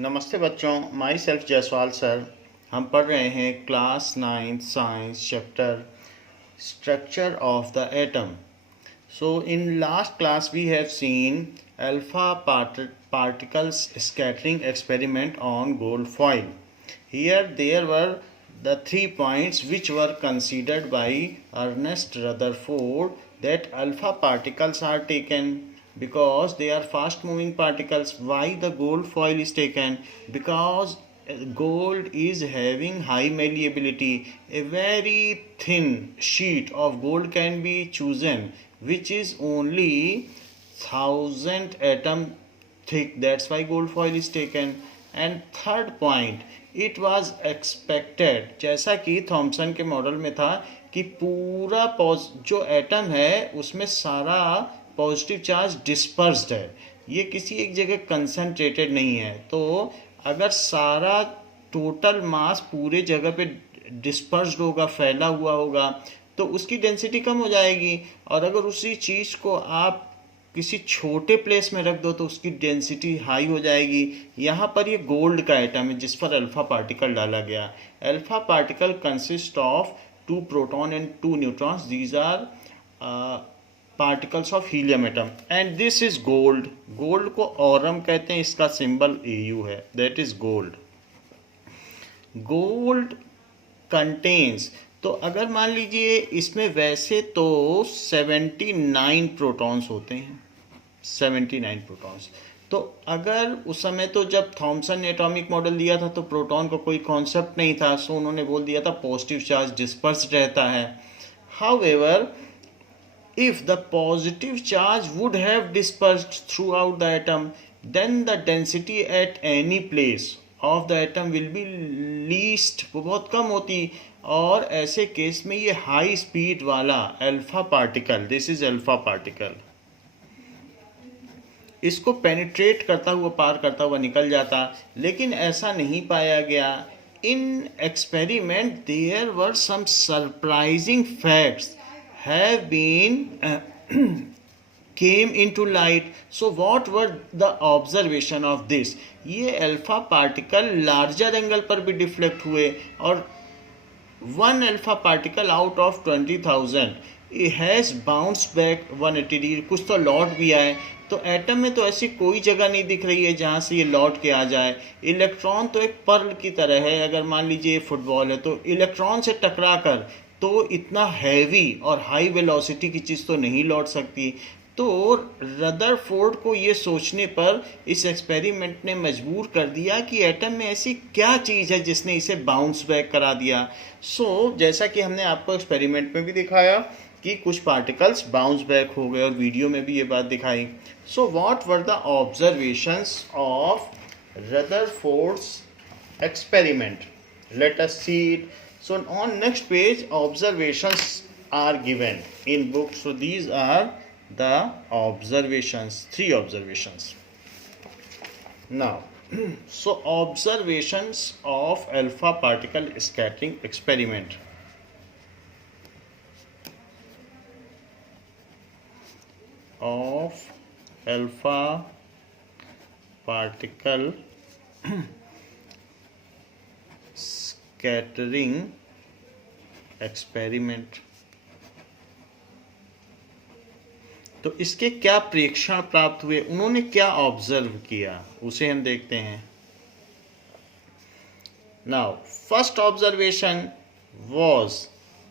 नमस्ते बच्चों, my self Jaiswal sir. हम पढ़ रहे हैं class 9 science chapter structure of the atom. So in last class we have seen alpha particles scattering experiment on gold foil. Here there were the 3 points which were considered by Ernest Rutherford, that alpha particles are taken because they are fast moving particles. Why the gold foil is taken? Because gold is having high malleability. A very thin sheet of gold can be chosen which is only 1000 atom thick. That's why gold foil is taken. And third point, it was expected, जैसा कि Thompson के model में था कि पूरा जो atom है उसमें सारा पॉजिटिव चार्ज डिस्पर्स्ड है, ये किसी एक जगह कंसंट्रेटेड नहीं है। तो अगर सारा टोटल मास पूरे जगह पे डिस्पर्स्ड होगा, फैला हुआ होगा, तो उसकी डेंसिटी कम हो जाएगी। और अगर उसी चीज़ को आप किसी छोटे प्लेस में रख दो तो उसकी डेंसिटी हाई हो जाएगी। यहाँ पर ये गोल्ड का एटम है जिस पर अल्फा पार्टिकल डाला गया। Alpha particle consist of 2 proton and 2 neutrons. These are particles of helium atom and this is gold. Gold को ऑरम कहते हैं, इसका सिंबल AU है, that is gold. Gold contains, तो अगर मान लीजिए इसमें वैसे तो 79 प्रोटॉन्स होते हैं, 79 प्रोटॉन्स। तो अगर उस समय तो जब थॉमसन ने एटॉमिक मॉडल दिया था तो प्रोटॉन का कोई कॉन्सेप्ट नहीं था, सो उन्होंने बोल दिया था पॉजिटिव चार्ज डिस्पर्स्ड रहता है। However, if the positive charge would have dispersed throughout the atom, then the density at any place of the atom will be least, वो बहुत कम होती। और ऐसे केस में ये हाई स्पीड वाला alpha particle, this is alpha particle, इसको penetrate करता हुआ, पार करता हुआ निकल जाता, लेकिन ऐसा नहीं पाया गया। In experiment there were some surprising facts have been came into light. So what were the observation of this? ये अल्फा पार्टिकल लार्जर एंगल पर भी डिफ्लेक्ट हुए और 1 alpha particle out of 20,000 has bounce back 180 degree. कुछ तो लौट भी आए। तो एटम में तो ऐसी कोई जगह नहीं दिख रही है जहाँ से ये लौट के आ जाए। इलेक्ट्रॉन तो एक पर्ल की तरह है। अगर मान लीजिए फुटबॉल है तो इलेक्ट्रॉन से टकरा कर तो इतना हैवी और हाई वेलोसिटी की चीज़ तो नहीं लौट सकती। तो रदरफोर्ड को ये सोचने पर इस एक्सपेरिमेंट ने मजबूर कर दिया कि एटम में ऐसी क्या चीज़ है जिसने इसे बाउंस बैक करा दिया। जैसा कि हमने आपको एक्सपेरिमेंट में भी दिखाया कि कुछ पार्टिकल्स बाउंस बैक हो गए और वीडियो में भी ये बात दिखाई। What were the observations of Rutherford's experiment? Let us see it. So on next page, observations are given in book. So these are the observations, 3 observations. Now, so observations of alpha particle scattering experiment. Of alpha particle scattering experiment. तो इसके क्या प्रेक्षण प्राप्त हुए, उन्होंने क्या observe किया, उसे हम देखते हैं। Now first observation was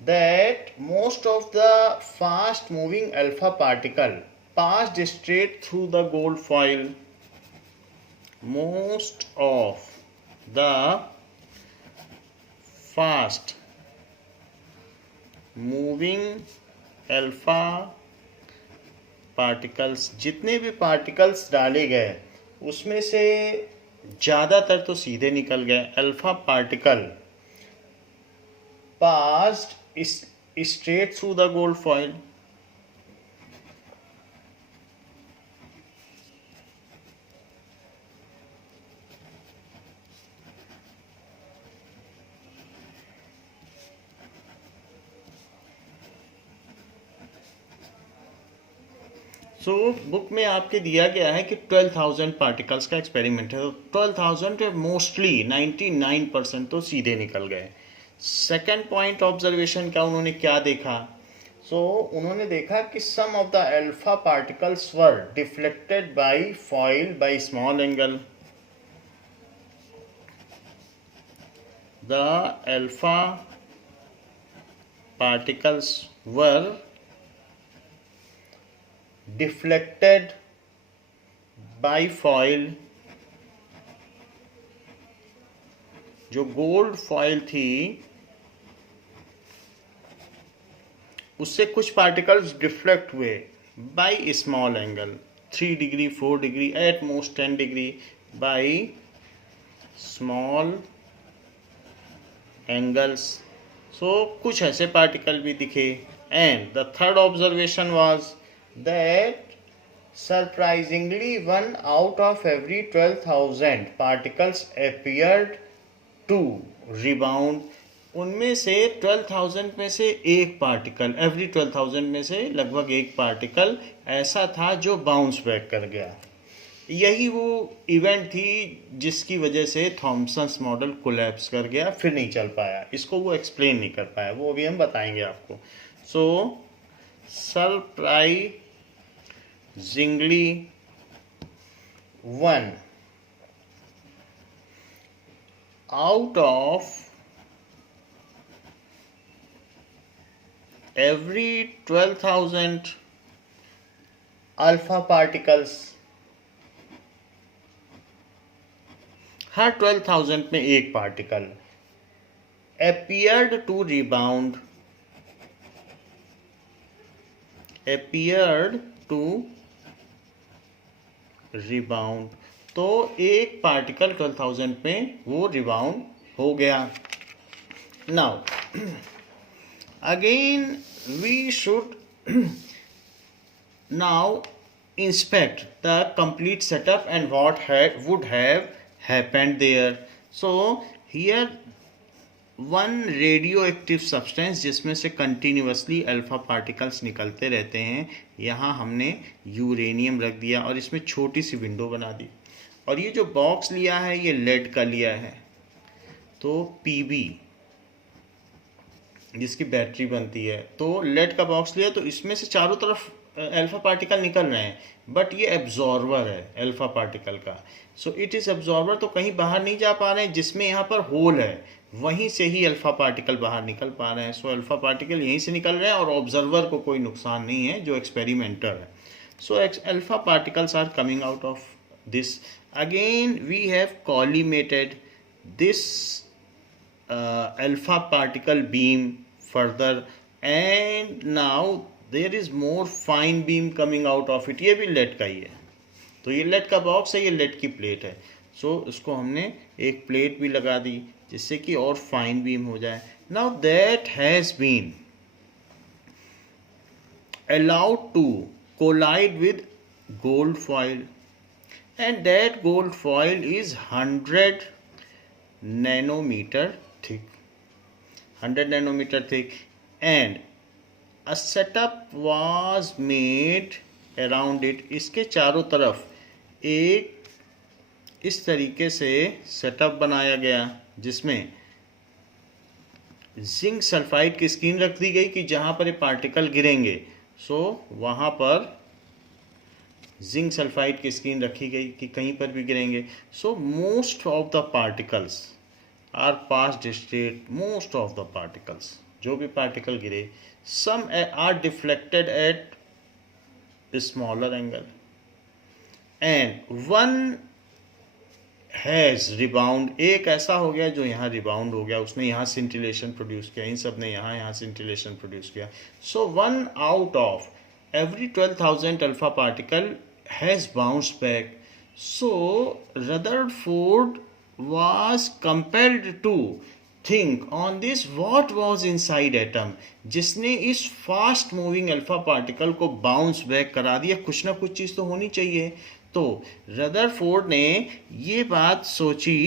that most of the fast moving alpha particle passed straight through the gold foil. Most of the fast moving alpha particles, जितने भी पार्टिकल्स डाले गए उसमें से ज़्यादातर तो सीधे निकल गए। Alpha particle passed straight through the gold foil. So book में आपके दिया गया है कि 12,000 पार्टिकल्स का एक्सपेरिमेंट है, तो 12,000 मोस्टली 99% तो सीधे निकल गए। सेकेंड पॉइंट ऑब्जर्वेशन का उन्होंने क्या देखा, उन्होंने देखा कि some of the alpha particles were deflected by foil by small angle. The alpha particles were deflected by foil। जो गोल्ड फॉइल थी उससे कुछ पार्टिकल्स डिफ्लेक्ट हुए by small angle, 3 degree 4 degree at most 10 degree by small angles. कुछ ऐसे particle भी दिखे। And the third observation was that surprisingly 1 out of every 12,000 particles appeared to rebound। उनमें से 12,000 में से एक पार्टिकल, एवरी 12,000 में से लगभग एक पार्टिकल ऐसा था जो बाउंस बैक कर गया। यही वो इवेंट थी जिसकी वजह से थॉमसन्स मॉडल कोलैप्स कर गया, फिर नहीं चल पाया। इसको वो एक्सप्लेन नहीं कर पाया, वो अभी हम बताएंगे आपको। Surprisingly 1 out of every 12,000 alpha particles, हर 12,000 में एक पार्टिकल appeared to rebound, तो एक पार्टिकल 12,000 में वो रिबाउंड हो गया। Now again we should now inspect the complete setup and what would have happened there. So here one radioactive substance जिसमें से कंटिन्यूसली अल्फा पार्टिकल्स निकलते रहते हैं, यहाँ हमने यूरेनियम रख दिया और इसमें छोटी सी विंडो बना दी। और ये जो बॉक्स लिया है ये लेड का लिया है, तो पीबी जिसकी बैटरी बनती है, तो लेड का बॉक्स लिया, तो इसमें से चारों तरफ अल्फा पार्टिकल निकल रहे हैं, बट ये एब्जॉर्वर है अल्फा पार्टिकल का। सो इट इज़ एब्जॉर्वर, तो कहीं बाहर नहीं जा पा रहे हैं, जिसमें यहाँ पर होल है वहीं से ही अल्फा पार्टिकल बाहर निकल पा रहे हैं। सो अल्फा पार्टिकल यहीं से निकल रहे हैं और ऑब्जर्वर को कोई नुकसान नहीं है जो एक्सपेरिमेंटर है। So alpha particles are coming out of this. Again we have collimated this alpha particle beam further and now there is more fine beam coming out of it. ये भी लेड का ही है, तो ये लेड का box है, ये lead की प्लेट है। सो इसको हमने एक प्लेट भी लगा दी जिससे कि और फाइन बीम हो जाए। Now that has been allowed to collide with gold foil and that gold foil is 100 nanometer thick, 100 nanometer thick and a setup was made around it। इसके चारों तरफ एक इस तरीके से सेटअप बनाया गया जिसमें जिंक सल्फाइड की स्क्रीन रख दी गई कि जहाँ पर ये पार्टिकल गिरेंगे सो वहाँ पर जिंक सल्फाइड की स्क्रीन रखी गई कि कहीं पर भी गिरेंगे। So most of the particles are passed straight, most of the particles, जो भी पार्टिकल गिरे, some are deflected at smaller angle and one has rebound, एक ऐसा हो गया जो यहाँ रिबाउंड हो गया, उसने यहाँ सिंटिलेशन प्रोड्यूस किया, इन सब ने यहाँ सिंटिलेशन प्रोड्यूस किया। सो 1 out of every 12,000 alpha particle has bounce back. So Rutherford was compelled to think on this what was inside atom, जिसने इस फास्ट मूविंग अल्फा पार्टिकल को बाउंस बैक करा दिया। कुछ ना कुछ चीज़ तो होनी चाहिए। तो रदरफोर्ड ने ये बात सोची,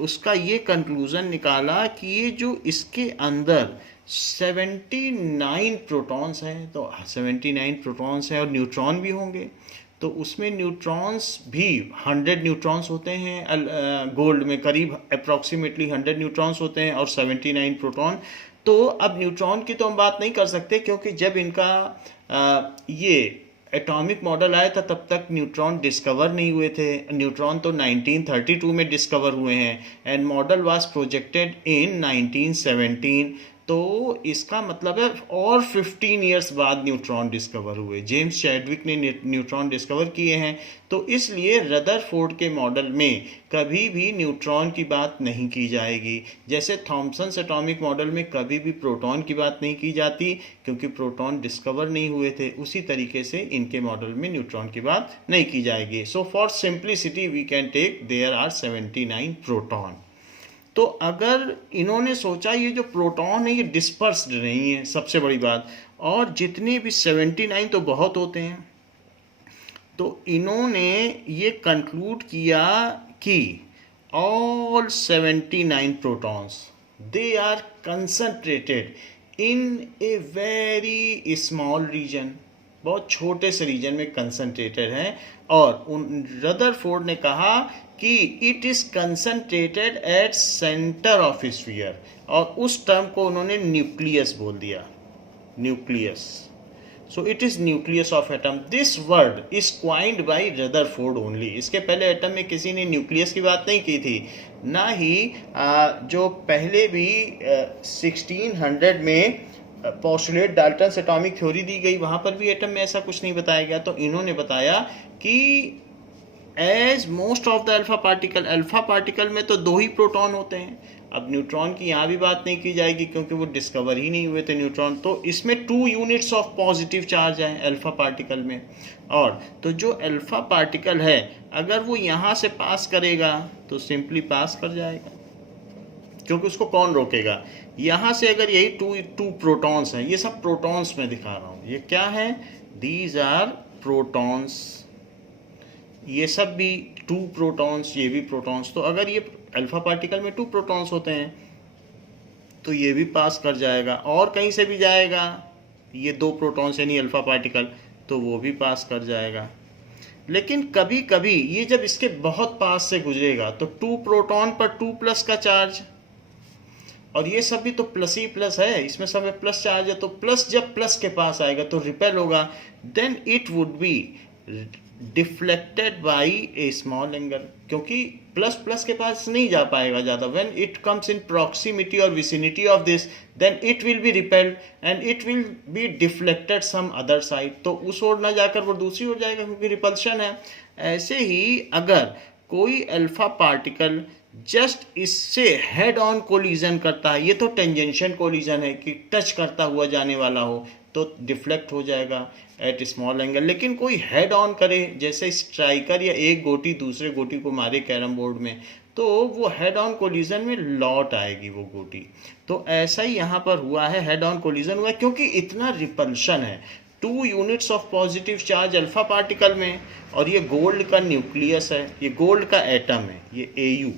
उसका ये कंक्लूज़न निकाला कि ये जो इसके अंदर 79 प्रोटॉन्स हैं, तो 79 प्रोटॉन्स हैं और न्यूट्रॉन भी होंगे, तो उसमें न्यूट्रॉन्स भी 100 न्यूट्रॉन्स होते हैं। गोल्ड में करीब अप्रॉक्सीमेटली 100 न्यूट्रॉन्स होते हैं और 79 प्रोटॉन। तो अब न्यूट्रॉन की तो हम बात नहीं कर सकते, क्योंकि जब इनका ये एटॉमिक मॉडल आया था तब तक न्यूट्रॉन डिस्कवर नहीं हुए थे। न्यूट्रॉन तो 1932 में डिस्कवर हुए हैं and model was projected in 1917। तो इसका मतलब है और 15 इयर्स बाद न्यूट्रॉन डिस्कवर हुए। जेम्स चैडविक ने न्यूट्रॉन डिस्कवर किए हैं, तो इसलिए रदरफोर्ड के मॉडल में कभी भी न्यूट्रॉन की बात नहीं की जाएगी। जैसे थॉमसन एटॉमिक मॉडल में कभी भी प्रोटॉन की बात नहीं की जाती, क्योंकि प्रोटॉन डिस्कवर नहीं हुए थे, उसी तरीके से इनके मॉडल में न्यूट्रॉन की बात नहीं की जाएगी। So for simplicity we can take there are 79 proton. तो अगर इन्होंने सोचा ये जो प्रोटॉन है ये डिस्पर्स्ड नहीं है, सबसे बड़ी बात, और जितने भी 79 तो बहुत होते हैं, तो इन्होंने ये कंक्लूड किया कि all 79 protons they are concentrated in a very small region, बहुत छोटे से रीजन में कंसंट्रेटेड हैं। और रदरफोर्ड ने कहा कि it is concentrated at centre of sphere, और उस टर्म को उन्होंने न्यूक्लियस बोल दिया, nucleus. So it is nucleus of atom. This word is coined by Rutherford only. इसके पहले एटम में किसी ने न्यूक्लियस की बात नहीं की थी, ना ही जो पहले भी 1600 में पोस्टुलेट डाल्टन्स एटॉमिक थ्योरी दी गई, वहाँ पर भी एटम में ऐसा कुछ नहीं बताया गया। तो इन्होंने बताया कि as most of the alpha particle में तो 2 ही प्रोटॉन होते हैं। अब न्यूट्रॉन की यहाँ भी बात नहीं की जाएगी, क्योंकि वो डिस्कवर ही नहीं हुए थे न्यूट्रॉन। तो इसमें 2 यूनिट्स ऑफ पॉजिटिव चार्ज है अल्फा पार्टिकल में। और तो जो अल्फा पार्टिकल है, अगर वो यहाँ से पास करेगा तो सिंपली पास कर जाएगा, क्योंकि उसको कौन रोकेगा। यहाँ से अगर यही टू प्रोटॉन्स हैं, ये सब प्रोटॉन्स में दिखा रहा हूँ, ये क्या है, दीज आर प्रोटॉन्स, ये सब भी 2 प्रोटॉन्स, ये भी प्रोटॉन्स। तो अगर ये अल्फा पार्टिकल में 2 प्रोटॉन्स होते हैं तो ये भी पास कर जाएगा, और कहीं से भी जाएगा ये 2 प्रोटॉन्स यानी अल्फा पार्टिकल, तो वो भी पास कर जाएगा। लेकिन कभी कभी ये जब इसके बहुत पास से गुजरेगा तो 2 प्रोटॉन पर 2 प्लस का चार्ज, और ये सब भी तो प्लस ही प्लस है, इसमें सब में प्लस चार्ज है, तो प्लस जब प्लस के पास आएगा तो रिपेल होगा, then it would be deflected by a small angle, क्योंकि प्लस प्लस के पास नहीं जा पाएगा ज़्यादा। When it comes in proximity और vicinity of this, then it will be repelled and it will be deflected some other side, तो उस ओर ना जाकर वो दूसरी ओर जाएगा, क्योंकि रिपल्शन है। ऐसे ही अगर कोई अल्फा पार्टिकल जस्ट इससे हेड ऑन कोलिजन करता है, ये तो टेंजेंशियल कोलिजन है कि टच करता हुआ जाने वाला हो, तो डिफ्लेक्ट हो जाएगा एट स्मॉल एंगल। लेकिन कोई हेड ऑन करे, जैसे स्ट्राइकर या एक गोटी दूसरे गोटी को मारे कैरम बोर्ड में, तो वो हेड ऑन कोलिजन में लौट आएगी वो गोटी। तो ऐसा ही यहाँ पर हुआ है, हेड ऑन कोलिजन हुआ है, क्योंकि इतना रिपल्शन है। 2 units of positive charge alpha particle में, और ये गोल्ड का न्यूक्लियस है, ये गोल्ड का एटम है, ये Au,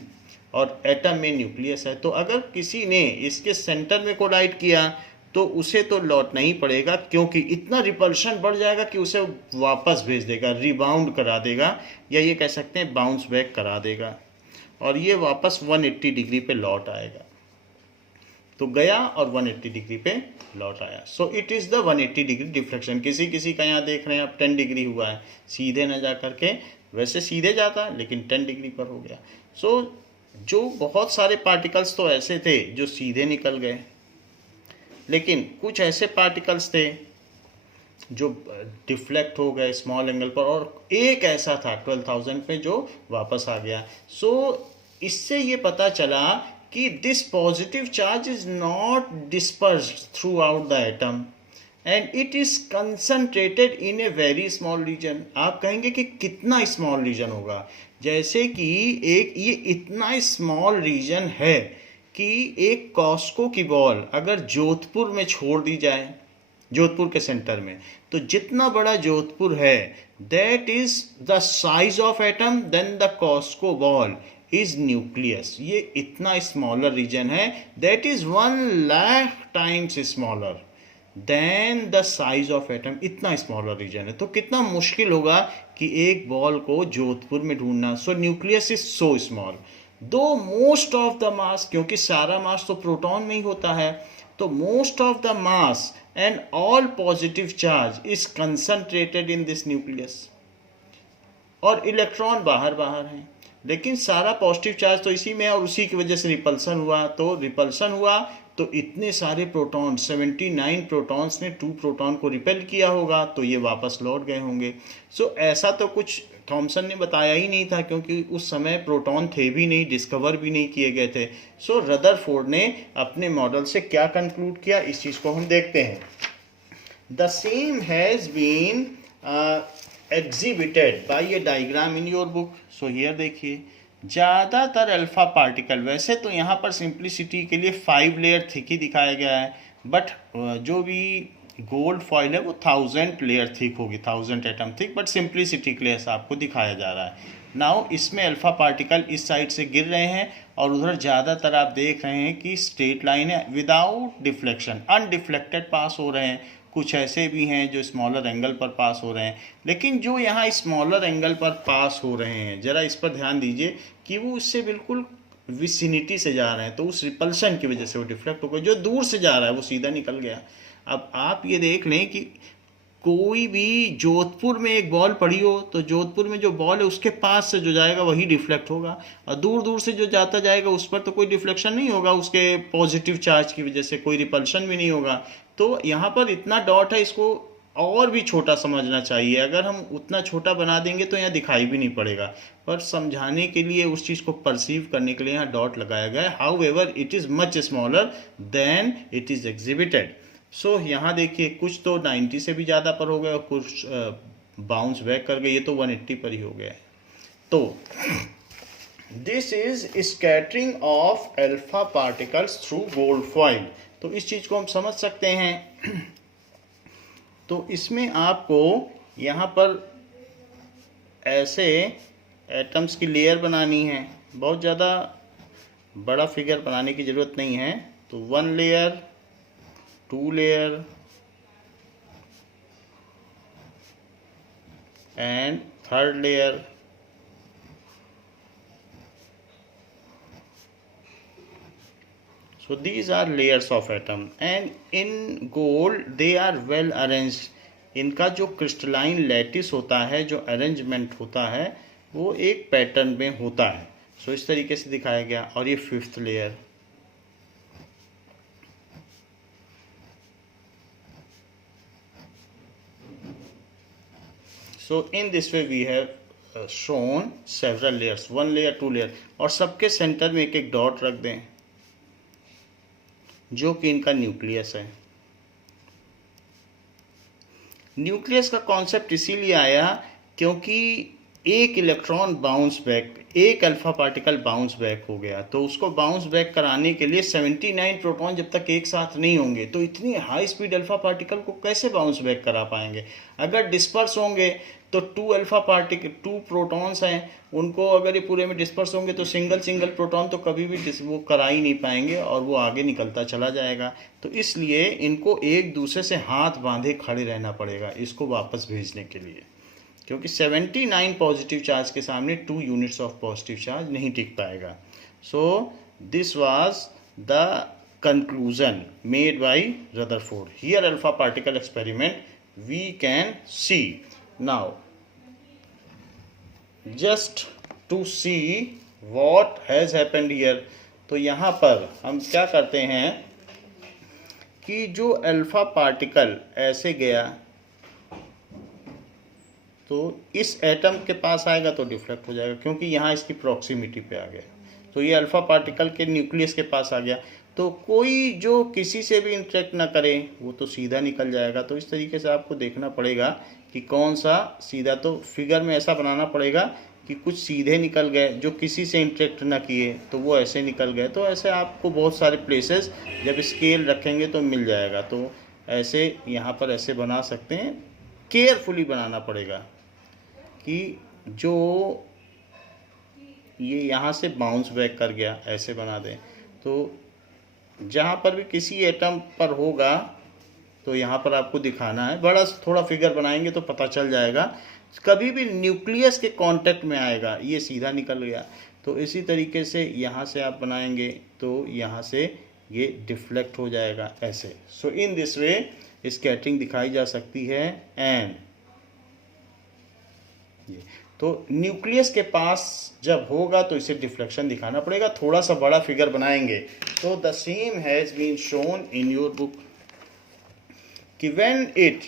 और एटम में न्यूक्लियस है। तो अगर किसी ने इसके सेंटर में कोलाइड किया तो उसे तो लौटना ही पड़ेगा, क्योंकि इतना रिपल्शन बढ़ जाएगा कि उसे वापस भेज देगा, रिबाउंड करा देगा, या ये कह सकते हैं बाउंस बैक करा देगा, और ये वापस 180 डिग्री पे लौट आएगा। तो गया और 180 डिग्री पे लौट आया। So it is the 180 degree deflection. किसी किसी का यहाँ देख रहे हैं आप 10 डिग्री हुआ है, सीधे न जा करके, वैसे सीधे जाता लेकिन 10 डिग्री पर हो गया। सो जो बहुत सारे पार्टिकल्स तो ऐसे थे जो सीधे निकल गए, लेकिन कुछ ऐसे पार्टिकल्स थे जो डिफ्लेक्ट हो गए स्मॉल एंगल पर, और एक ऐसा था 12,000 पे जो वापस आ गया। सो इससे ये पता चला कि this positive charge is not dispersed throughout the atom and it is concentrated in a very small region. आप कहेंगे कि कितना स्मॉल रीजन होगा, जैसे कि एक ये इतना स्मॉल रीजन है कि एक कॉस्को की बॉल अगर जोधपुर में छोड़ दी जाए, जोधपुर के सेंटर में, तो जितना बड़ा जोधपुर है that is the size of atom then the Cosco ball is nucleus. ये इतना स्मॉलर रीजन है, that is 1,00,000 times smaller than the size of atom. इतना स्मॉलर रीजन है, तो कितना मुश्किल होगा कि एक बॉल को जोधपुर में ढूंढना। सो न्यूक्लियस इज सो स्मॉल दो मोस्ट ऑफ द मास, क्योंकि सारा मास तो प्रोटॉन में ही होता है, तो most of the mass and all positive charge is concentrated in this nucleus. और इलेक्ट्रॉन बाहर बाहर हैं, लेकिन सारा पॉजिटिव चार्ज तो इसी में है, और उसी की वजह से रिपल्सन हुआ। तो रिपल्सन हुआ तो इतने सारे प्रोटॉन, 79 प्रोटॉन्स ने 2 प्रोटॉन को रिपेल किया होगा, तो ये वापस लौट गए होंगे। सो ऐसा तो कुछ थॉमसन ने बताया ही नहीं था, क्योंकि उस समय प्रोटॉन थे भी नहीं, डिस्कवर भी नहीं किए गए थे। सो रदरफोर्ड ने अपने मॉडल से क्या कंक्लूड किया, इस चीज़ को हम देखते हैं। The same has been exhibited by a diagram in your book. So here देखिए, ज़्यादातर अल्फा पार्टिकल, वैसे तो यहाँ पर सिंप्लिसिटी के लिए 5 लेयर थिक ही दिखाया गया है, बट जो भी गोल्ड फॉइल है वो 1000 लेयर थिक होगी, 1000 एटम थिक, बट सिंप्लिसिटी के लिए ऐसा आपको दिखाया जा रहा है। नाउ इसमें अल्फा पार्टिकल इस साइड से गिर रहे हैं, और उधर ज़्यादातर आप देख रहे हैं कि स्ट्रेट लाइन है विदाउट डिफ्लेक्शन, अनडिफ्लेक्टेड पास हो रहे हैं। कुछ ऐसे भी हैं जो स्मॉलर एंगल पर पास हो रहे हैं, लेकिन जो यहाँ स्मॉलर एंगल पर पास हो रहे हैं, ज़रा इस पर ध्यान दीजिए कि वो उससे बिल्कुल विसिनिटी से जा रहे हैं, तो उस रिपल्शन की वजह से वो डिफ्लेक्ट हो गया। जो दूर से जा रहा है वो सीधा निकल गया। अब आप ये देख लें कि कोई भी जोधपुर में एक बॉल पड़ी हो, तो जोधपुर में जो बॉल है उसके पास से जो जाएगा वही डिफ्लेक्ट होगा, और दूर दूर से जो जाता जाएगा उस पर तो कोई डिफ्लेक्शन नहीं होगा, उसके पॉजिटिव चार्ज की वजह से कोई रिपल्शन भी नहीं होगा। तो यहाँ पर इतना डॉट है, इसको और भी छोटा समझना चाहिए। अगर हम उतना छोटा बना देंगे तो यहाँ दिखाई भी नहीं पड़ेगा, पर समझाने के लिए, उस चीज़ को परसीव करने के लिए यहाँ डॉट लगाया गया है। However it is much smaller than it is exhibited. So यहाँ देखिए, कुछ तो 90 से भी ज़्यादा पर हो गया, और कुछ बाउंस बैक कर गए, ये तो 180 पर ही हो गया है। तो this is scattering of alpha particles through gold foil. तो इस चीज़ को हम समझ सकते हैं। तो इसमें आपको यहाँ पर ऐसे एटम्स की लेयर बनानी है, बहुत ज़्यादा बड़ा फिगर बनाने की ज़रूरत नहीं है। तो 1 layer, 2 layer and 3rd layer. So these are layers of atom, and in gold they are well arranged. इनका जो क्रिस्टलाइन लैटिस होता है, जो अरेंजमेंट होता है, वो एक पैटर्न में होता है। सो इस तरीके से दिखाया गया। और ये 5th layer. So in this way we have shown several layers, 1 layer, 2 layer, और सबके सेंटर में एक एक डॉट रख दें जो कि इनका न्यूक्लियस है। न्यूक्लियस का कॉन्सेप्ट इसीलिए आया क्योंकि एक इलेक्ट्रॉन बाउंस बैक, एक अल्फा पार्टिकल बाउंस बैक हो गया, तो उसको बाउंस बैक कराने के लिए 79 प्रोटॉन जब तक एक साथ नहीं होंगे, तो इतनी हाई स्पीड अल्फा पार्टिकल को कैसे बाउंस बैक करा पाएंगे। अगर डिस्पर्स होंगे तो 2 प्रोटॉन्स हैं, उनको अगर ये पूरे में डिस्पर्स होंगे तो सिंगल प्रोटॉन तो कभी भी वो करा ही नहीं पाएंगे, और वो आगे निकलता चला जाएगा। तो इसलिए इनको एक दूसरे से हाथ बांधे खड़े रहना पड़ेगा इसको वापस भेजने के लिए, क्योंकि 79 पॉजिटिव चार्ज के सामने 2 यूनिट्स ऑफ पॉजिटिव चार्ज नहीं टिक पाएगा। So this was the conclusion made by Rutherford. Here alpha particle experiment we can see. Now just to see what has happened here, तो यहाँ पर हम क्या करते हैं कि जो अल्फा पार्टिकल ऐसे गया तो इस एटम के पास आएगा तो डिफ्लेक्ट हो जाएगा, क्योंकि यहाँ इसकी प्रॉक्सिमिटी पे आ गया। तो ये अल्फा पार्टिकल के न्यूक्लियस के पास आ गया, तो कोई जो किसी से भी इंटरेक्ट ना करे वो तो सीधा निकल जाएगा। तो इस तरीके से आपको देखना पड़ेगा कि कौन सा सीधा, तो फिगर में ऐसा बनाना पड़ेगा कि कुछ सीधे निकल गए, जो किसी से इंटरेक्ट ना किए तो वो ऐसे निकल गए। तो ऐसे आपको बहुत सारे प्लेसेस जब स्केल रखेंगे तो मिल जाएगा। तो ऐसे यहाँ पर ऐसे बना सकते हैं, केयरफुली बनाना पड़ेगा कि जो ये यहाँ से बाउंस बैक कर गया, ऐसे बना दें। तो जहाँ पर भी किसी एटम पर होगा तो यहाँ पर आपको दिखाना है, बड़ा थोड़ा फिगर बनाएंगे तो पता चल जाएगा। कभी भी न्यूक्लियस के कांटेक्ट में आएगा, ये सीधा निकल गया। तो इसी तरीके से यहाँ से आप बनाएंगे तो यहाँ से ये डिफ्लेक्ट हो जाएगा ऐसे। सो इन दिस वे स्कैटरिंग दिखाई जा सकती है। एंड ये तो न्यूक्लियस के पास जब होगा तो इसे डिफ्लेक्शन दिखाना पड़ेगा। थोड़ा सा बड़ा फिगर बनाएंगे तो the same has been shown in your book कि व्हेन इट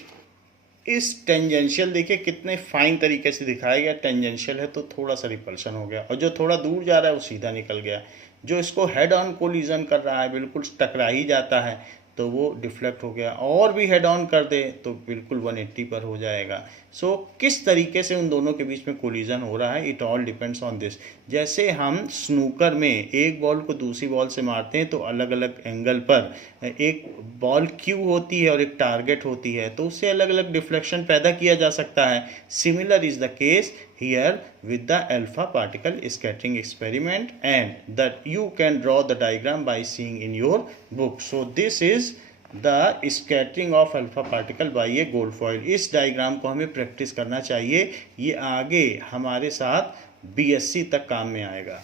इस टेंजेंशियल, देखिए कितने फाइन तरीके से दिखाया गया। टेंजेंशियल है तो थोड़ा सा रिपल्शन हो गया, और जो थोड़ा दूर जा रहा है वो सीधा निकल गया। जो इसको हेड ऑन कोलिजन कर रहा है, बिल्कुल टकरा ही जाता है, तो वो डिफ्लेक्ट हो गया। और भी हेड ऑन कर दे तो बिल्कुल 180 पर हो जाएगा। सो किस तरीके से उन दोनों के बीच में कोलिजन हो रहा है, it all depends on this. जैसे हम स्नूकर में एक बॉल को दूसरी बॉल से मारते हैं तो अलग अलग एंगल पर एक बॉल क्यू होती है और एक टारगेट होती है, तो उससे अलग अलग डिफ्लेक्शन पैदा किया जा सकता है। Similar is the case here with the alpha particle scattering experiment, and that you can draw the diagram by seeing in your book. So this is the scattering of alpha particle by a gold foil. इस diagram को हमें practice करना चाहिए, ये आगे हमारे साथ BSc तक काम में आएगा।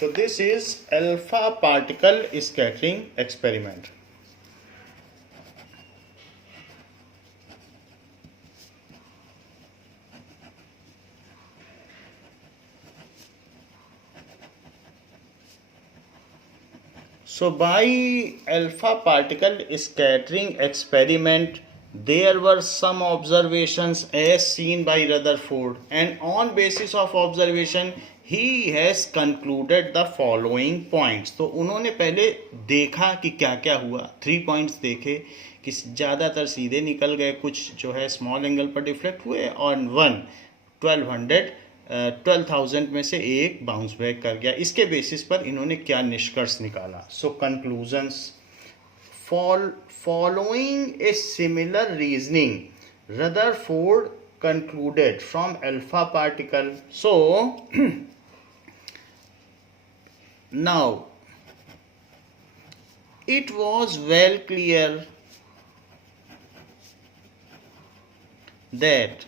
So this is alpha particle scattering experiment. So by alpha particle scattering experiment, there were some observations as seen by Rutherford, and on basis of observation he has concluded the following points. तो उन्होंने पहले देखा कि क्या क्या हुआ, 3 points देखे कि ज़्यादातर सीधे निकल गए, कुछ जो है स्मॉल एंगल पर डिफ्लेक्ट हुए, और 12,000 में से एक बाउंस बैक कर गया। इसके बेसिस पर इन्होंने क्या निष्कर्ष निकाला। So conclusions, following a similar reasoning Rutherford concluded from alpha particle. So now it was well clear that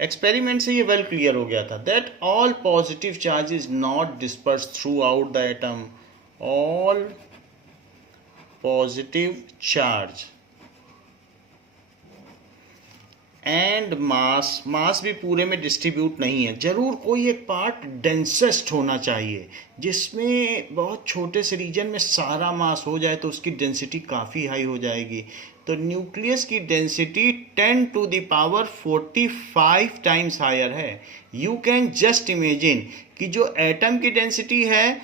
experiment से ये वेल क्लियर हो गया था that all positive charge is not disperse through out the atom. All positive charge and mass भी पूरे में distribute नहीं है। जरूर कोई एक पार्ट डेंसेस्ट होना चाहिए जिसमें बहुत छोटे से रीजन में सारा मास हो जाए, तो उसकी डेंसिटी काफ़ी हाई हो जाएगी। तो न्यूक्लियस की density 10 to the power 45 times higher है। यू कैन जस्ट इमेजिन कि जो एटम की डेंसिटी है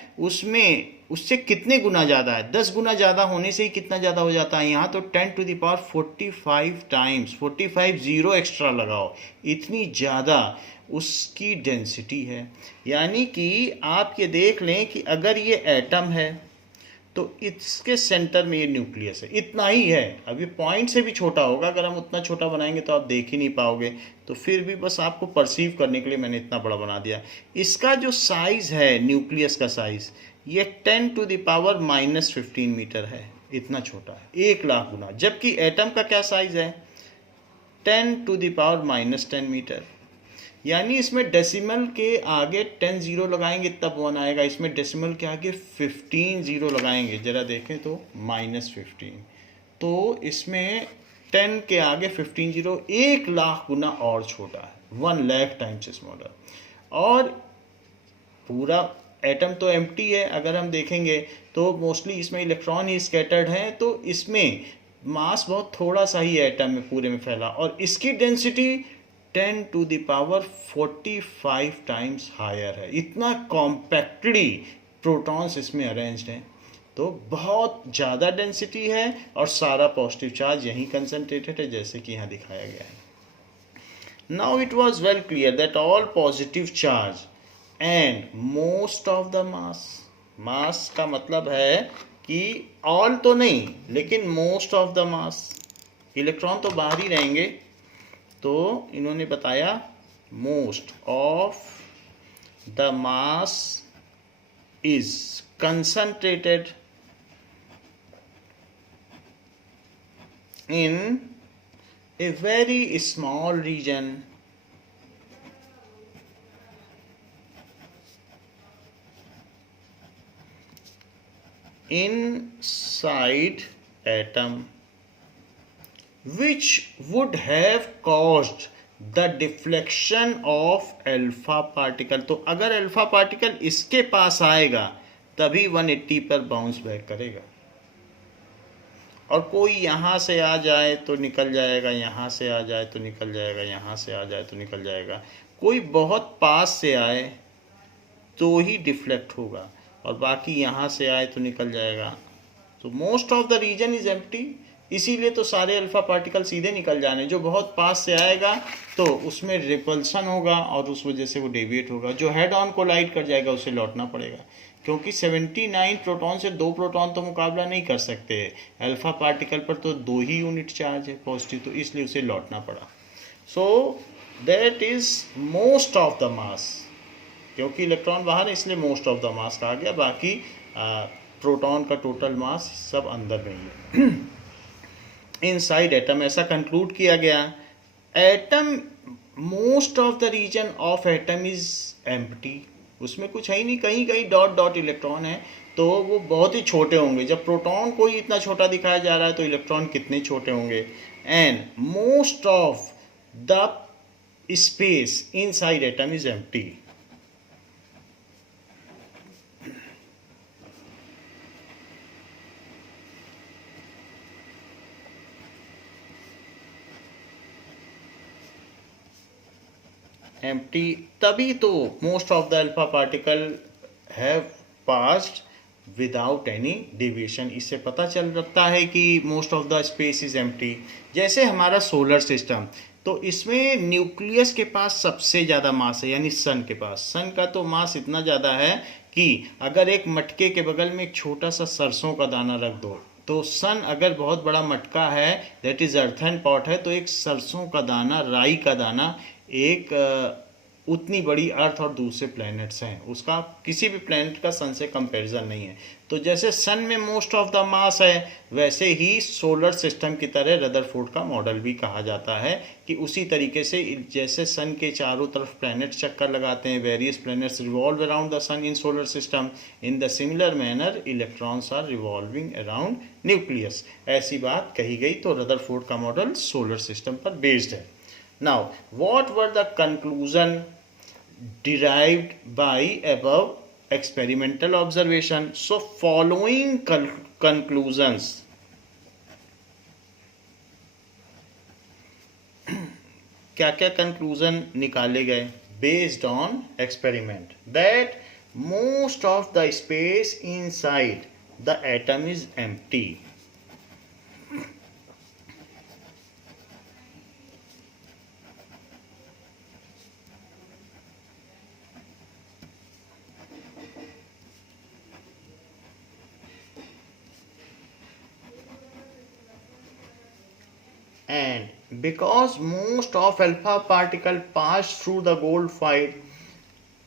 उससे कितने गुना ज़्यादा है। 10 गुना ज़्यादा होने से ही कितना ज़्यादा हो जाता है यहाँ, तो 10 to the power 45 times, 45 zero extra लगाओ, इतनी ज़्यादा उसकी डेंसिटी है। यानी कि आप ये देख लें कि अगर ये एटम है तो इसके सेंटर में ये न्यूक्लियस है, इतना ही है। अब ये पॉइंट से भी छोटा होगा, अगर हम उतना छोटा बनाएंगे तो आप देख ही नहीं पाओगे, तो फिर भी बस आपको परसीव करने के लिए मैंने इतना बड़ा बना दिया। इसका जो साइज़ है न्यूक्लियस का साइज़, ये 10 टू द पावर -15 मीटर है, इतना छोटा है, 1 लाख गुना। जबकि एटम का क्या साइज़ है, 10 टू द पावर -10 मीटर। यानी इसमें डेसिमल के आगे 10 जीरो लगाएंगे तब 1 आएगा, इसमें डेसिमल के आगे 15 जीरो लगाएंगे, ज़रा देखें तो -15। तो इसमें 10 के आगे 15 जीरो 1 लाख गुना और छोटा है, 1 लाख टाइम्स स्मॉलर। और पूरा एटम तो एम्प्टी है, अगर हम देखेंगे तो मोस्टली इसमें इलेक्ट्रॉन ही स्कैटर्ड हैं, तो इसमें मास बहुत थोड़ा सा ही एटम में पूरे में फैला, और इसकी density 10 to the power 45 times higher है। इतना कॉम्पैक्टली प्रोटॉन्स इसमें अरेंज्ड हैं, तो बहुत ज़्यादा डेंसिटी है और सारा पॉजिटिव चार्ज यहीं कंसंट्रेटेड है, जैसे कि यहाँ दिखाया गया है। Now it was well clear that all positive charge and most of the मास का मतलब है कि ऑल तो नहीं, लेकिन most of the mass, electron तो बाहर ही रहेंगे। तो इन्होंने बताया most of the mass is concentrated in a very small region inside atom, which would have caused the deflection of alpha particle. तो अगर अल्फा पार्टिकल इसके पास आएगा तभी 180 पर बाउंस बैक करेगा, और कोई यहाँ से आ जाए तो निकल जाएगा, यहाँ से आ जाए तो निकल जाएगा, यहाँ से आ जाए तो निकल जाएगा। कोई बहुत पास से आए तो ही डिफ्लेक्ट होगा, और बाकी यहाँ से आए तो निकल जाएगा। तो most of the region is empty, इसीलिए तो सारे अल्फा पार्टिकल सीधे निकल जाने। जो बहुत पास से आएगा तो उसमें रिपल्सन होगा और उस वजह से वो डेविएट होगा। जो हेड ऑन कोलाइड कर जाएगा उसे लौटना पड़ेगा, क्योंकि 79 प्रोटॉन से 2 प्रोटॉन तो मुकाबला नहीं कर सकते। अल्फा पार्टिकल पर तो 2 ही यूनिट चार्ज है पॉजिटिव, तो इसलिए उसे लौटना पड़ा। So that is most of the मास, क्योंकि इलेक्ट्रॉन बाहर है इसलिए मोस्ट ऑफ द मास कहा गया। बाकी प्रोटॉन का टोटल मास सब अंदर में ही है। इनसाइड एटम ऐसा कंक्लूड किया गया। Atom, most of the region of atom is empty, उसमें कुछ है ही नहीं, कहीं कहीं डॉट डॉट इलेक्ट्रॉन है, तो वो बहुत ही छोटे होंगे। जब प्रोटॉन को ही इतना छोटा दिखाया जा रहा है तो इलेक्ट्रॉन कितने छोटे होंगे। And most of the space inside atom is empty. Empty तभी तो most of the alpha particle have passed without any deviation. इससे पता चल सकता है कि most of the space is empty. जैसे हमारा सोलर सिस्टम, तो इसमें न्यूक्लियस के पास सबसे ज़्यादा मास है, यानी सन के पास। सन का तो मास इतना ज़्यादा है कि अगर एक मटके के बगल में एक छोटा सा सरसों का दाना रख दो, तो सन अगर बहुत बड़ा मटका है, दैट इज अर्थन पॉट है, तो एक सरसों का दाना, राई का दाना, एक उतनी बड़ी अर्थ और दूसरे प्लैनेट्स हैं, उसका किसी भी प्लैनेट का सन से कंपैरिजन नहीं है। तो जैसे सन में मोस्ट ऑफ द मास है, वैसे ही सोलर सिस्टम की तरह रदरफोर्ड का मॉडल भी कहा जाता है कि उसी तरीके से जैसे सन के चारों तरफ प्लैनेट्स चक्कर लगाते हैं, various planets revolve around the sun in solar system, in the similar manner electrons are revolving around nucleus. ऐसी बात कही गई, तो रदरफोर्ड का मॉडल सोलर सिस्टम पर बेस्ड है। Now, what were the conclusion derived by above experimental observation? So, following conclusions क्या क्या conclusion निकाले गए based on experiment? That most of the space inside the atom is empty. And because most of alpha particle pass through the gold foil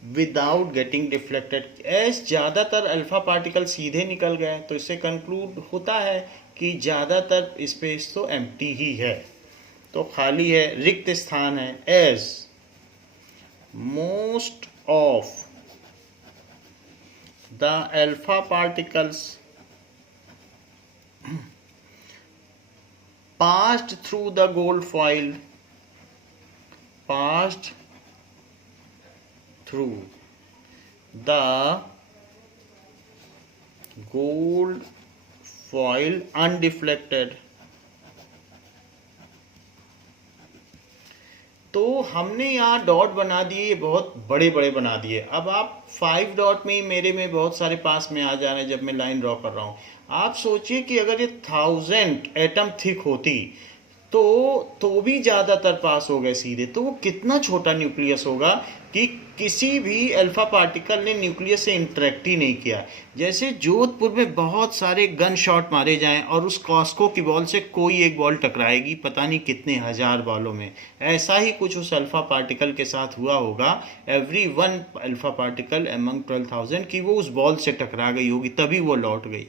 without getting deflected, as ज़्यादातर alpha particle सीधे निकल गए, तो इससे conclude होता है कि ज़्यादातर स्पेस तो एम्प्टी ही है, तो खाली है, रिक्त स्थान है। As most of the alpha particles passed through the gold foil, passed through the gold foil undeflected। तो हमने यहाँ डॉट बना दिए, बहुत बड़े बड़े बना दिए। अब आप 5 डॉट में ही मेरे में बहुत सारे पास में आ जा रहे हैं जब मैं लाइन ड्रॉ कर रहा हूँ। आप सोचिए कि अगर ये 1000 एटम थिक होती तो भी ज़्यादातर पास हो गए सीधे, तो वो कितना छोटा न्यूक्लियस होगा कि किसी भी अल्फा पार्टिकल ने न्यूक्लियस से इंटरेक्ट ही नहीं किया। जैसे जोधपुर में बहुत सारे गन शॉट मारे जाएं और उस कॉस्को की बॉल से कोई एक बॉल टकराएगी पता नहीं कितने हजार बॉलों में, ऐसा ही कुछ उस अल्फा पार्टिकल के साथ हुआ होगा। Every one alpha particle among 12,000 की वो उस बॉल से टकरा गई होगी, तभी वो लौट गई।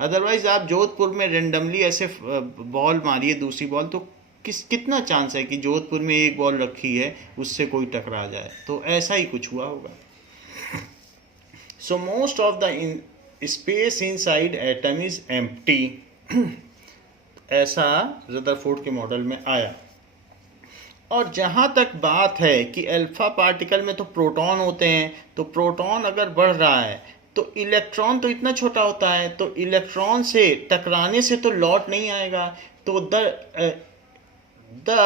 अदरवाइज आप जोधपुर में रेंडमली ऐसे बॉल मारिए दूसरी बॉल, तो कितना चांस है कि जोधपुर में एक बॉल रखी है उससे कोई टकरा जाए, तो ऐसा ही कुछ हुआ होगा। सो most of the space inside atom is empty, ऐसा रदरफोर्ड के मॉडल में आया। और जहाँ तक बात है कि अल्फा पार्टिकल में तो प्रोटॉन होते हैं, तो प्रोटॉन अगर बढ़ रहा है तो इलेक्ट्रॉन तो इतना छोटा होता है, तो इलेक्ट्रॉन से टकराने से तो लौट नहीं आएगा। तो the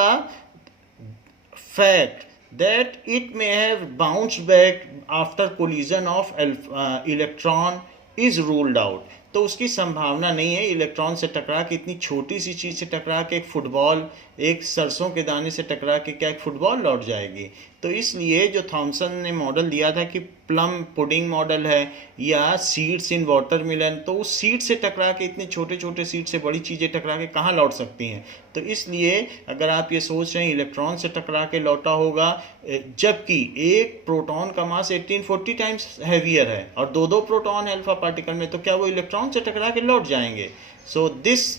fact that it may have bounced back after collision of electron is ruled out। तो उसकी संभावना नहीं है इलेक्ट्रॉन से टकरा के, इतनी छोटी सी चीज़ से टकरा के, एक फुटबॉल, एक सरसों के दाने से टकरा के क्या एक फुटबॉल लौट जाएगी। तो इसलिए जो थॉमसन ने मॉडल दिया था कि प्लम पुडिंग मॉडल है या सीड्स इन वाटरमेलन, तो उस सीड से टकरा के, इतने छोटे छोटे सीड से बड़ी चीज़ें टकरा के कहाँ लौट सकती हैं। तो इसलिए अगर आप ये सोच रहे हैं इलेक्ट्रॉन से टकरा के लौटा होगा, जबकि एक प्रोटॉन का मास 1840 टाइम्स हैवियर है और दो प्रोटॉन है अल्फा पार्टिकल में, तो क्या वो इलेक्ट्रॉन से टकरा के लौट जाएंगे। So this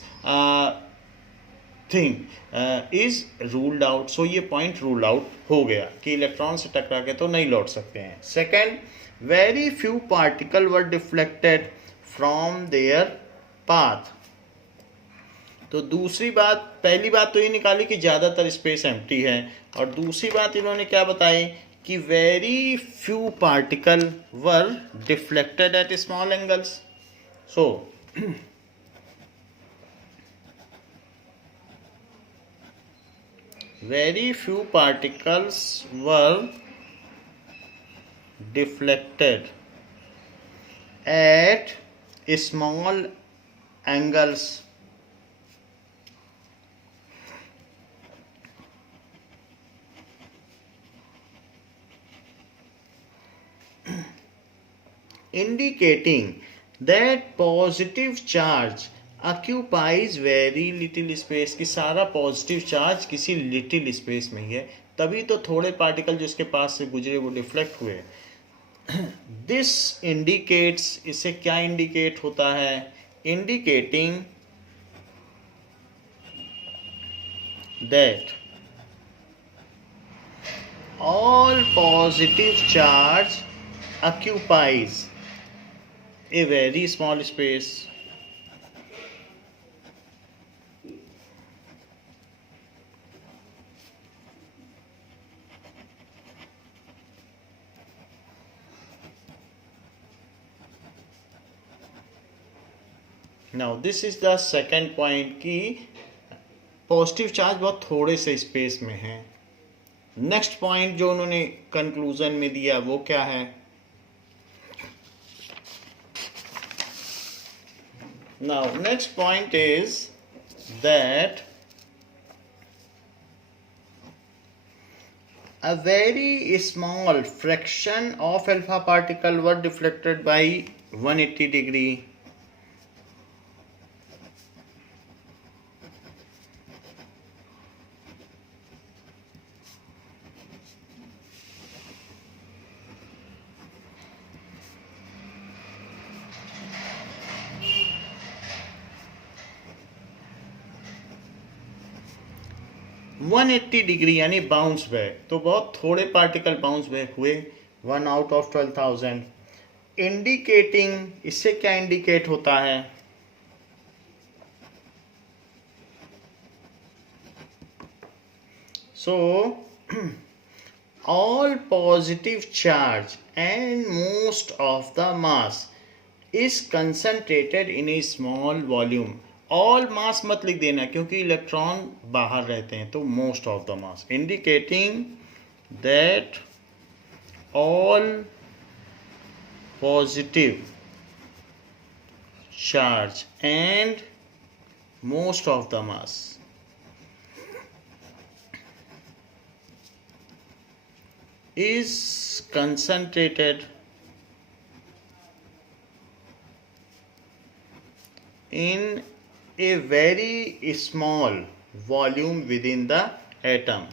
thing is ruled out. So ये पॉइंट रूल आउट हो गया कि इलेक्ट्रॉन से टकरा के तो नहीं लौट सकते हैं। Second, very few particle were deflected from there path. तो दूसरी बात, पहली बात तो ये निकाली कि ज़्यादातर स्पेस एम्प्टी है, और दूसरी बात इन्होंने क्या बताई कि very few particle were deflected eight small angles. So very few particles were deflected at small angles। indicating that positive charge occupies very little space, कि सारा पॉजिटिव चार्ज किसी लिटिल स्पेस में ही है, तभी तो थोड़े पार्टिकल जो इसके पास से गुजरे वो डिफ्लेक्ट हुए। दिस इंडिकेट्स, इससे क्या इंडिकेट होता है, indicating that all positive charge occupies a very small space। Now this is the second point कि पॉजिटिव चार्ज बहुत थोड़े से स्पेस में है। नेक्स्ट पॉइंट जो उन्होंने कंक्लूजन में दिया वो क्या है, now next point is that a very small fraction of alpha particle were deflected by 180 degree। One 180 degree यानी बाउंस बैक, तो बहुत थोड़े पार्टिकल बाउंस बैक हुए, 1 आउट ऑफ 12,000। इंडिकेटिंग, इससे क्या इंडिकेट होता है, सो all positive charge and most of the mass is concentrated in a small volume। All mass मत लिख देना क्योंकि इलेक्ट्रॉन बाहर रहते हैं, तो most of the mass, indicating that all positive charge and most of the mass is concentrated in a very small volume within the atom.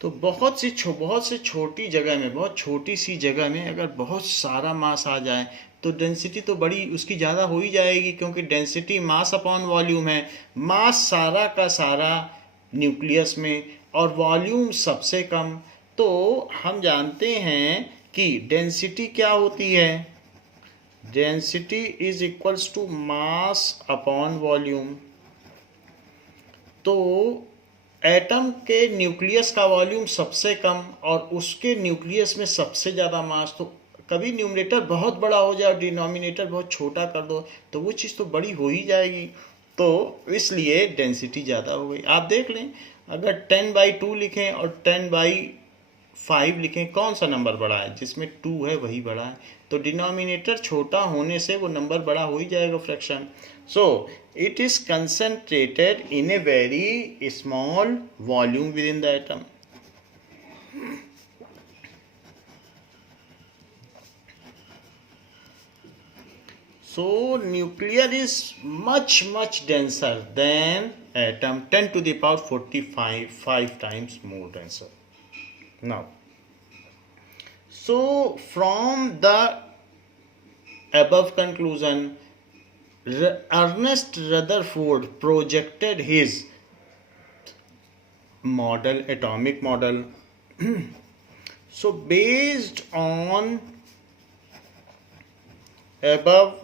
तो बहुत से छोटी जगह में, बहुत छोटी सी जगह में अगर बहुत सारा मास आ जाए तो डेंसिटी तो बड़ी उसकी ज़्यादा हो ही जाएगी, क्योंकि डेंसिटी मास अपॉन वॉल्यूम है। मास सारा का सारा न्यूक्लियस में और वॉल्यूम सबसे कम। तो हम जानते हैं कि डेंसिटी क्या होती है, density is equals to mass upon volume. तो एटम के न्यूक्लियस का वॉल्यूम सबसे कम और उसके न्यूक्लियस में सबसे ज़्यादा मास, तो कभी न्यूमरेटर बहुत बड़ा हो जाए और डिनोमिनेटर बहुत छोटा कर दो तो वो चीज़ तो बड़ी हो ही जाएगी, तो इसलिए डेंसिटी ज़्यादा हो गई। आप देख लें, अगर 10/2 लिखें और 10/5 लिखें, कौन सा नंबर बड़ा है? जिसमें 2 है वही बड़ा है, तो डिनोमिनेटर छोटा होने से वो नंबर बड़ा हो ही जाएगा, fraction. So it is concentrated in a very small volume within the atom. So nuclear is much denser than atom, 10 to the power 45, 5 times more denser. Now, so from the above conclusion, Ernest Rutherford projected his model, atomic model. So based on above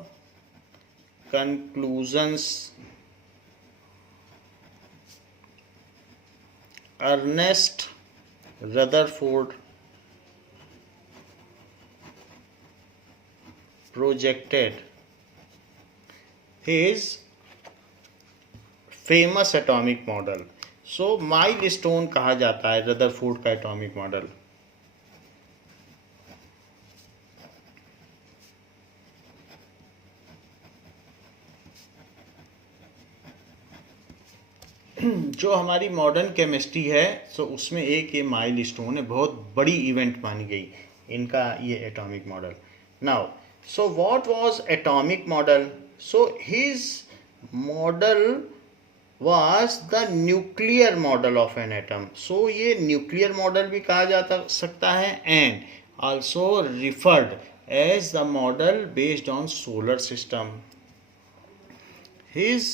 conclusions, Ernest Rutherford projected his famous atomic model. So milestone कहा जाता है Rutherford का atomic model. जो हमारी modern chemistry है, सो उसमें एक ये माइलस्टोन है, बहुत बड़ी इवेंट मानी गई इनका ये atomic model. Now, so what was atomic model? So his model was the nuclear model of an atom. So ये nuclear model भी कहा जा सकता है and also referred as the model based on solar system. His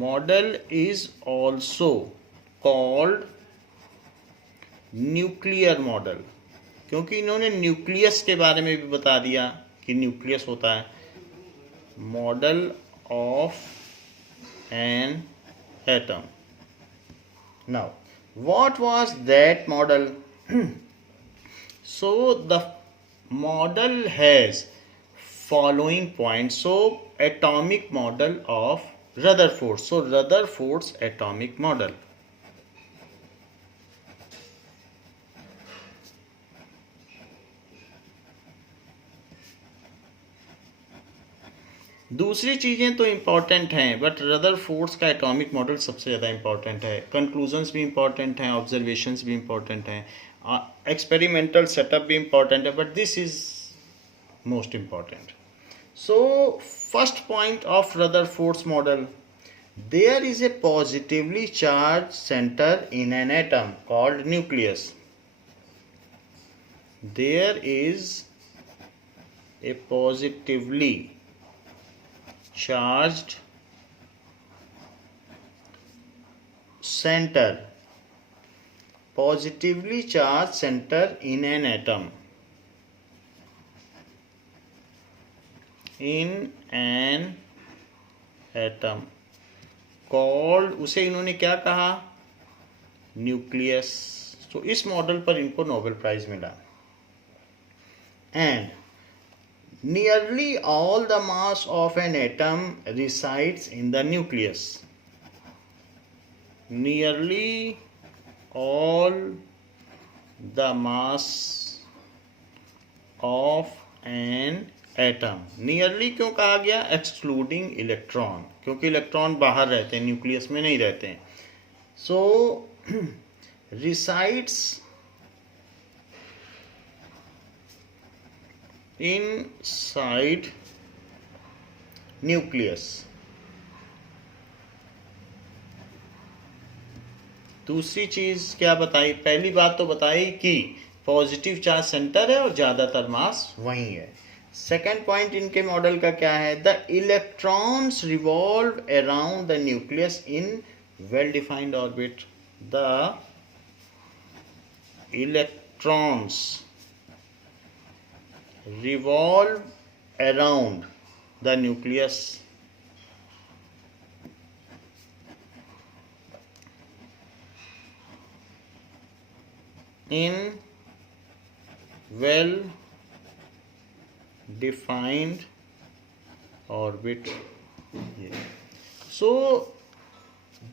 model is also called nuclear model, क्योंकि इन्होंने nucleus के बारे में भी बता दिया कि न्यूक्लियस होता है। Model of an atom. Now, what was that model? So the model has following points. So atomic model of Rutherford. So Rutherford's atomic model. दूसरी चीज़ें तो इम्पॉर्टेंट हैं, बट रदरफोर्ड्स का एटॉमिक मॉडल सबसे ज़्यादा इम्पॉर्टेंट है। कंक्लूजन्स भी important हैं, ऑब्जर्वेशंस भी इम्पॉर्टेंट हैं, एक्सपेरिमेंटल सेटअप भी इम्पॉर्टेंट है, but this is most important. So first point of Rutherford's model, there is a positively charge center in an atom called nucleus. There is a positively charged center, positively charged center in an atom, called, उसे इन्होंने क्या कहा? Nucleus. तो इस model पर इनको Nobel prize मिला। And nearly all the mass of an atom resides in the nucleus. Nearly all the mass of an atom. Nearly क्यों कहा गया? एक्सक्लूडिंग इलेक्ट्रॉन, क्योंकि इलेक्ट्रॉन बाहर रहते हैं, न्यूक्लियस में नहीं रहते हैं। सो resides inside nucleus। दूसरी चीज क्या बताई? पहली बात तो बताई कि पॉजिटिव चार्ज सेंटर है और ज्यादातर मास वहीं है। सेकेंड पॉइंट इनके मॉडल का क्या है? The electrons revolve around the nucleus in well defined orbit. The electrons revolve around the nucleus in well defined orbit। सो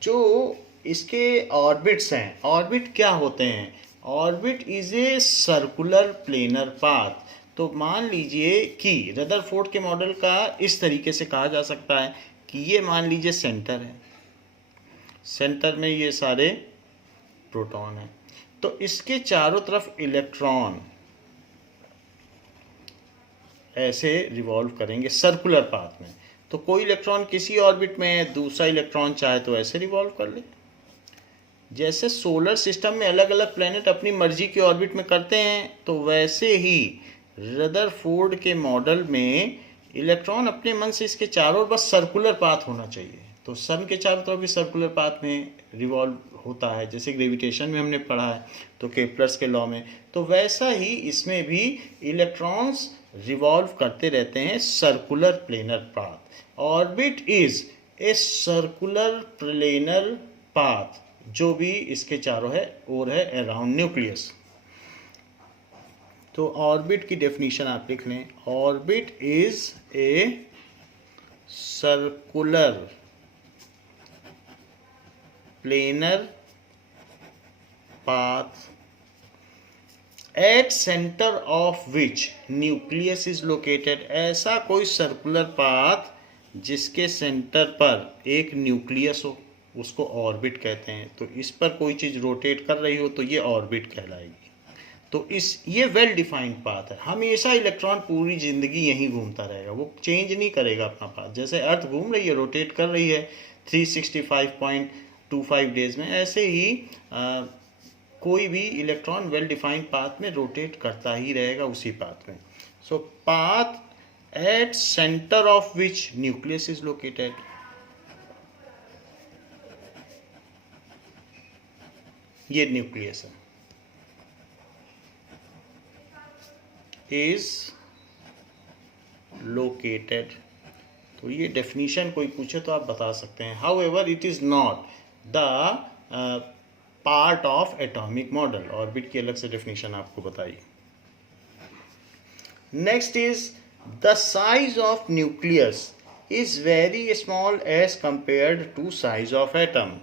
जो इसके ऑर्बिट्स हैं, ऑर्बिट क्या होते हैं? Orbit is a circular planar path. तो मान लीजिए कि रदरफोर्ड के मॉडल का इस तरीके से कहा जा सकता है कि ये मान लीजिए सेंटर है, सेंटर में ये सारे प्रोटॉन हैं, तो इसके चारों तरफ इलेक्ट्रॉन ऐसे रिवॉल्व करेंगे सर्कुलर पाथ में। तो कोई इलेक्ट्रॉन किसी ऑर्बिट में है, दूसरा इलेक्ट्रॉन चाहे तो ऐसे रिवॉल्व कर ले। जैसे सोलर सिस्टम में अलग अलग प्लैनेट अपनी मर्जी के ऑर्बिट में करते हैं, तो वैसे ही रदरफोर्ड के मॉडल में इलेक्ट्रॉन अपने मन से इसके चारों बस सर्कुलर पाथ होना चाहिए। तो सन के चारों तरफ भी सर्कुलर पाथ में रिवॉल्व होता है, जैसे ग्रेविटेशन में हमने पढ़ा है, तो केपलर्स के लॉ में। तो वैसा ही इसमें भी इलेक्ट्रॉन्स रिवॉल्व करते रहते हैं circular planar path. Orbit is a circular planar path जो भी इसके चारों है और है अराउंड न्यूक्लियस। तो ऑर्बिट की डेफिनेशन आप लिख लें। Orbit is a circular planar path at centre of which nucleus is located. ऐसा कोई सर्कुलर पाथ जिसके सेंटर पर एक न्यूक्लियस हो, उसको ऑर्बिट कहते हैं। तो इस पर कोई चीज़ रोटेट कर रही हो तो ये ऑर्बिट कहलाएगी। तो ये वेल डिफाइंड पाथ है। हमेशा इलेक्ट्रॉन पूरी ज़िंदगी यहीं घूमता रहेगा, वो चेंज नहीं करेगा अपना पाथ। जैसे अर्थ घूम रही है, रोटेट कर रही है 365.25 डेज में, ऐसे ही कोई भी इलेक्ट्रॉन वेल डिफाइंड पाथ में रोटेट करता ही रहेगा उसी पाथ में। So path at centre of which nucleus is located. ये न्यूक्लियस है, इज लोकेटेड। तो ये डेफिनेशन कोई पूछे तो आप बता सकते हैं। However it is not the part of atomic model. Orbit की अलग से डेफिनेशन आपको बताई। Next is the size of nucleus is very small as compared to size of atom.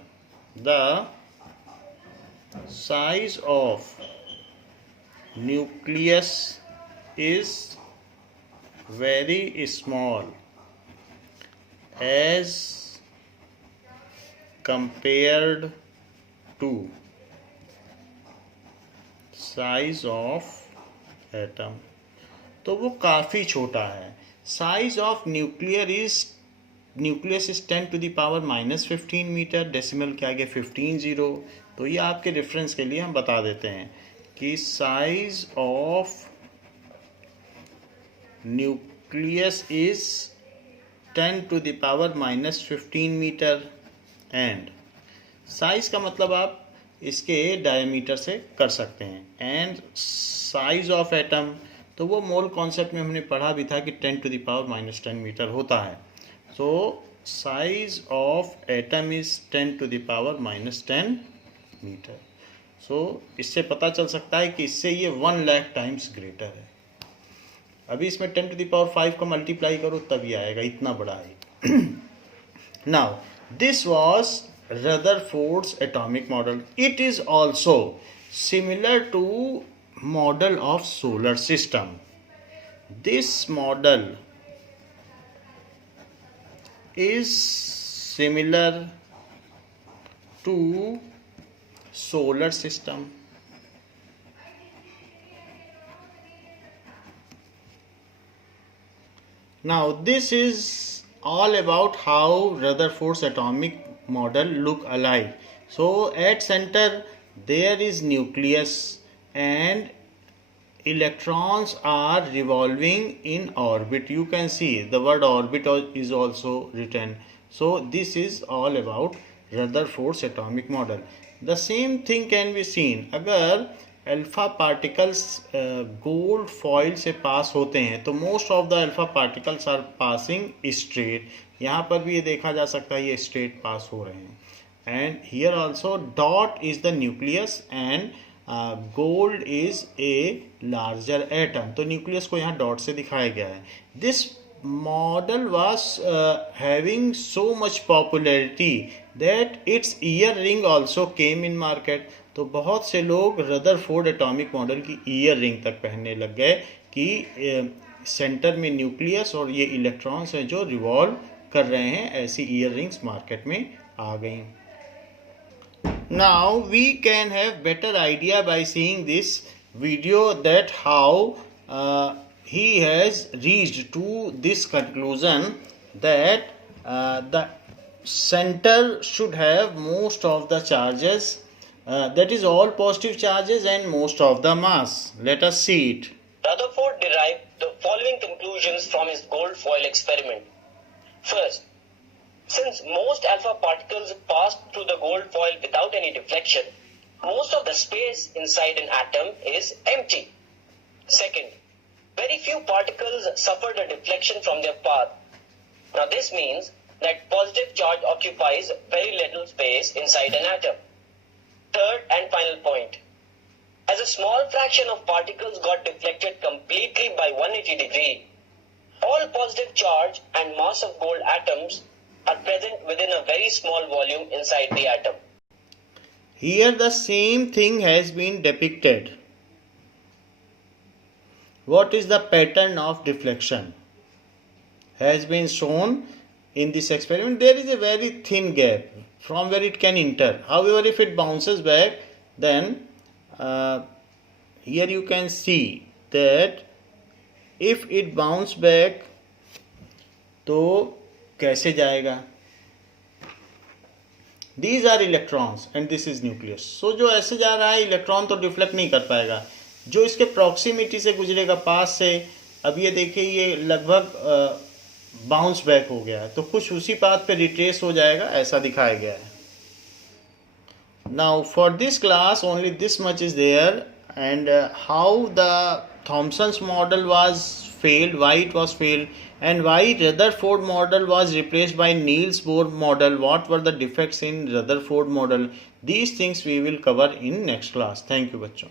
The size of nucleus is very small as compared to size of atom। तो वो काफ़ी छोटा है। Size of nucleus is 10 to the power -15 metre. Decimal के आगे 15 zero. तो ये आपके रेफरेंस के लिए हम बता देते हैं कि size of nucleus is 10 to the power -15 metre. And size का मतलब आप इसके डायमीटर से कर सकते हैं। एंड साइज ऑफ एटम, तो वो मोल कॉन्सेप्ट में हमने पढ़ा भी था कि 10 to the power -10 मीटर होता है। So size of atom is 10 to the power -10 metre. So इससे पता चल सकता है कि इससे ये 1 लाख टाइम्स ग्रेटर है। अभी इसमें 10 to the power 5 का मल्टीप्लाई करो तब ये आएगा, इतना बड़ा है। Now this was Rutherford's atomic model. It is also similar to model of solar system. This model is similar to solar system. Now this is all about how Rutherford's atomic model look alike. So at center there is nucleus and electrons are revolving in orbit. You can see the word orbit is also written. So this is all about Rutherford's atomic model. The same thing can be seen अगर alpha particles gold foil से pass होते हैं तो most of the alpha particles are passing straight. यहाँ पर भी ये देखा जा सकता है ये स्ट्रेट पास हो रहे हैं. And here also dot is the nucleus and gold is a larger atom. तो न्यूक्लियस को यहाँ डॉट से दिखाया गया है. This model was having so much popularity that its ear ring also came in market. तो बहुत से लोग रदरफोर्ड एटॉमिक मॉडल की ईयर रिंग तक पहनने लग गए कि सेंटर में न्यूक्लियस और ये इलेक्ट्रॉन्स हैं जो रिवॉल्व कर रहे हैं. ऐसी ईयर रिंग्स मार्केट में आ गई. Now we can have better idea by seeing this video that how he has reached to this conclusion that the center should have most of the charges, that is all positive charges and most of the mass. Let us see it. Rutherford derived the following conclusions from his gold foil experiment. First, since most alpha particles pass through the gold foil without any deflection, most of the space inside an atom is empty. Second, very few particles suffered a deflection from their path. Now this means that positive charge occupies very little space inside an atom. Third and final point. As a small fraction of particles got deflected completely by 180 degrees, all positive charge and mass of gold atoms are present within a very small volume inside the atom. Here the same thing has been depicted. What is the pattern of deflection has been shown in this experiment. There is a very thin gap from where it can enter. However, if it bounces back, then here you can see that if it bounce back, तो कैसे जाएगा? These are electrons and this is nucleus. So जो ऐसे जा रहा है electron तो deflect नहीं कर पाएगा. जो इसके प्रॉक्सिमिटी से गुजरेगा पास से, अब ये देखिए ये लगभग बाउंस बैक हो गया है तो कुछ उसी पाथ पे रिट्रेस हो जाएगा, ऐसा दिखाया गया है. Now for this class only this much is there and how the Thomson's model was failed, why it was failed, and why Rutherford model was replaced by Niels Bohr model, what were the defects in Rutherford model. These things we will cover in next class. Thank you बच्चों.